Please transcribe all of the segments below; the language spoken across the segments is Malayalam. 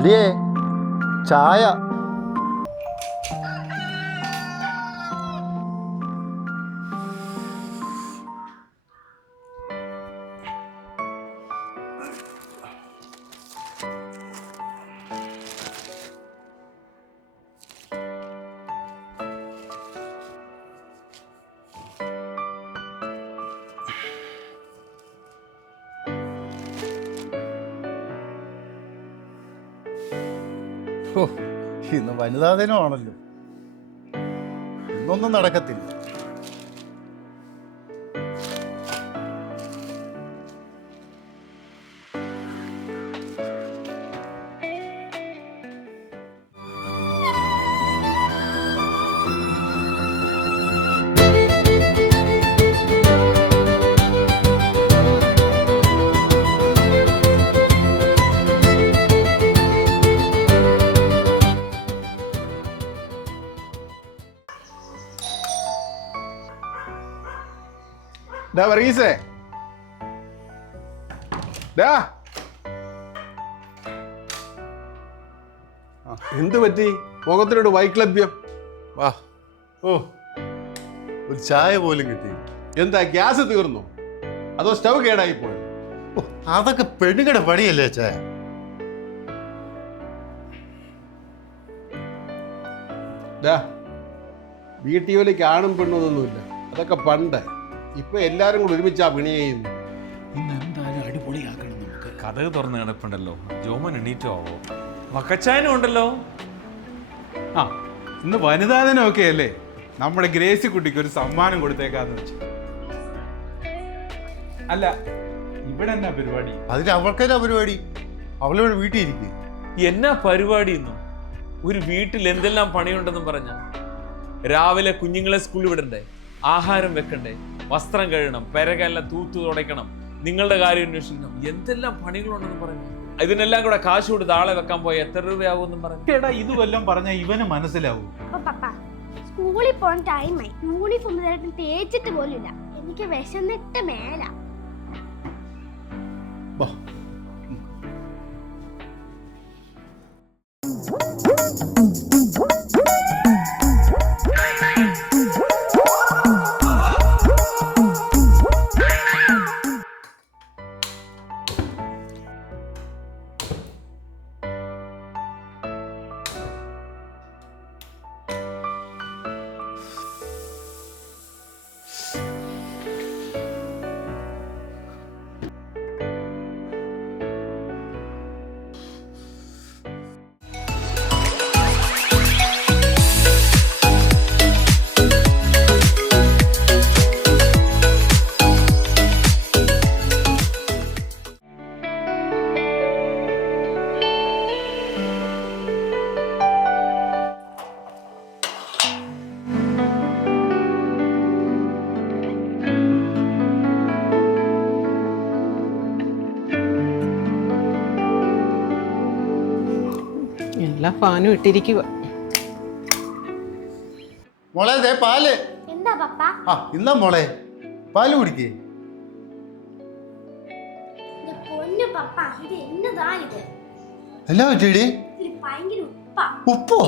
ഇല്ലേ ചായ. ഓ, ഇന്ന് വനിതാ ദിനമാണല്ലോ, ഇന്നൊന്നും നടക്കത്തില്ല. വർഗീസേ, എന്ത് പറ്റി? മുഖത്തിനോട് വൈക്ലഭ്യം. വാ. ഓ, ഒരു ചായ പോലും കിട്ടി. എന്താ ഗ്യാസ് തീർന്നോ അതോ സ്റ്റവ് കേടായി പോയോ? ഓ, അതൊക്കെ പെണ്ണുങ്ങളുടെ പണിയല്ലേ ചായ. വീട്ടു ജോലിക്ക് ആണും പെണ്ണൊന്നുമില്ല, അതൊക്കെ പണ്ട്. ഇപ്പൊ എല്ലാരും കൂടെ ഒരുമിച്ചാ പണി ചെയ്യുന്നു. ഇന്ന് എന്തായാലും അടിപൊളിയാക്കണം നമുക്ക്. കഥക് തുറന്ന് കിടപ്പുണ്ടല്ലോ, ജോമൻ എണീറ്റോ ആവോ? വക്കച്ചായനും ഉണ്ടല്ലോ. ആ, ഇന്ന് വനിതാ ദിനമൊക്കെ അല്ലേ, നമ്മുടെ ഗ്രേസി കുട്ടിക്ക് ഒരു സമ്മാനം കൊടുത്തേക്കാന്ന് വെച്ചു. അല്ല, ഇവിടെ എന്നാ പരിപാടി? അതിന് അവൾക്കെന്നാ പരിപാടി? അവളിവിടെ വീട്ടിൽ ഇരിക്കും. എന്നാ പരിപാടി ഇന്നു? ഒരു വീട്ടിൽ എന്തെല്ലാം പണിയുണ്ടെന്നും പറഞ്ഞ രാവിലെ കുഞ്ഞുങ്ങളെ സ്കൂളിൽ വിടണ്ടേ, ആഹാരം വെക്കണ്ടേ, വസ്ത്രം കഴുകണം, പെരകെല്ലാം തൂത്തു തുടയ്ക്കണം, നിങ്ങളുടെ കാര്യം അന്വേഷിക്കണം, എന്തെല്ലാം പണികളുണ്ടെന്ന് പറഞ്ഞു. ഇതിനെല്ലാം കൂടെ കാശ് കൊടുത്ത് ആളെ വെക്കാൻ പോയ എത്ര രൂപയാകുമെന്നും പറഞ്ഞു. എടാ, ഇത് വല്ലതും പറഞ്ഞാൽ ഇവന് മനസ്സിലാവും. സ്കൂളിൽ പോകാൻ ടൈമായി, യൂണിഫോം തേച്ചിട്ട് പോലില്ല. എനിക്ക് വിശന്നിട്ട് മേല. എല്ലാ ഫാനും ഇട്ടിരിക്കുക. മോളെ ദേ പാല്. എന്താ പപ്പ? ആ, ഇന്നാ മോളെ പാല് കുടിക്കേ. പൊന്നു പപ്പ, ഇത് എന്നതാ ഇത്? എന്നാ പറ്റേടി? ഇത് ഭയങ്കര ഉപ്പാ. ഉപ്പോ?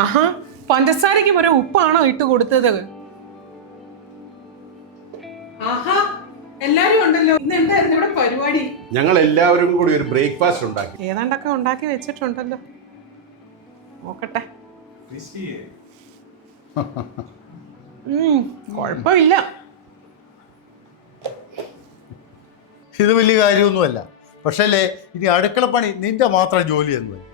ആഹാ, പഞ്ചസാരയ്ക്ക് വരെ ഉപ്പാണോ ഇട്ട് കൊടുത്തത്? ആഹാ, എല്ലാരും ഉണ്ടല്ലോ. ഇന്ന് എന്തായിരുന്നു ഇവിടെ പരിപാടി? ഞങ്ങൾ എല്ലാവരും കൂടി ഒരു ബ്രേക്ക്ഫാസ്റ്റ് ഉണ്ടാക്കി. ഏതാണ്ടൊക്കെ ഉണ്ടാക്കി വെച്ചിട്ടുണ്ടല്ലോ, നോക്കട്ടെ. കുഴപ്പമില്ല. ഇത് വലിയ കാര്യമൊന്നുമല്ല. പക്ഷേ അല്ലേ, ഇനി അടുക്കളപ്പണി നിന്റെ മാത്രം ജോലിയൊന്നുമല്ല,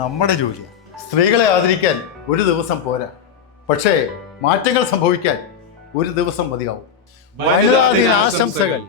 നമ്മുടെ ജോലിയാണ്. സ്ത്രീകളെ ആദരിക്കാൻ ഒരു ദിവസം പോരാ, പക്ഷേ മാറ്റങ്ങൾ സംഭവിക്കാൻ ഒരു ദിവസം മതിയാവും. വനിതാ ദിന ആശംസകൾ.